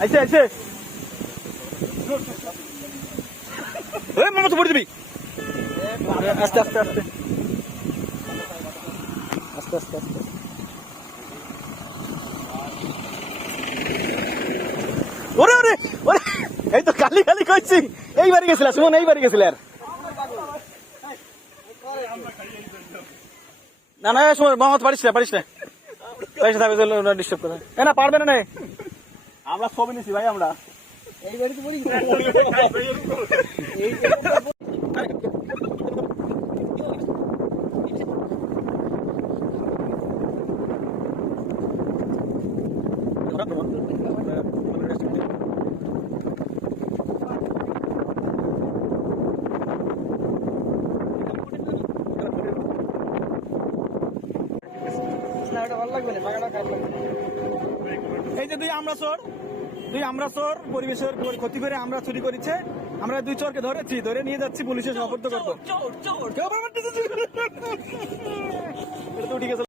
আইছে আইছে মামা তো পড়ে দিবি আস্তে আস্তে আস্তে আস্তে আস্তে আস্তে ওরে ওরে ওরে এই তো খালি খালি কইছি এইবারই গেছিল সুমন এইবারই গেছিল আর না না সময় মামা তো পারিস না পয়সা থাকবে ডিস্টার্ব করে না পারবে না আমরা ছবি নিছি ভাই আমরা এইবারই তো বলি এই যে দুই আমরা চোর পরিবেশের ক্ষতি করে আমরা চুরি করেছে আমরা দুই চোরকে ধরেছি ধরে নিয়ে যাচ্ছি পুলিশে সোপর্দ করবো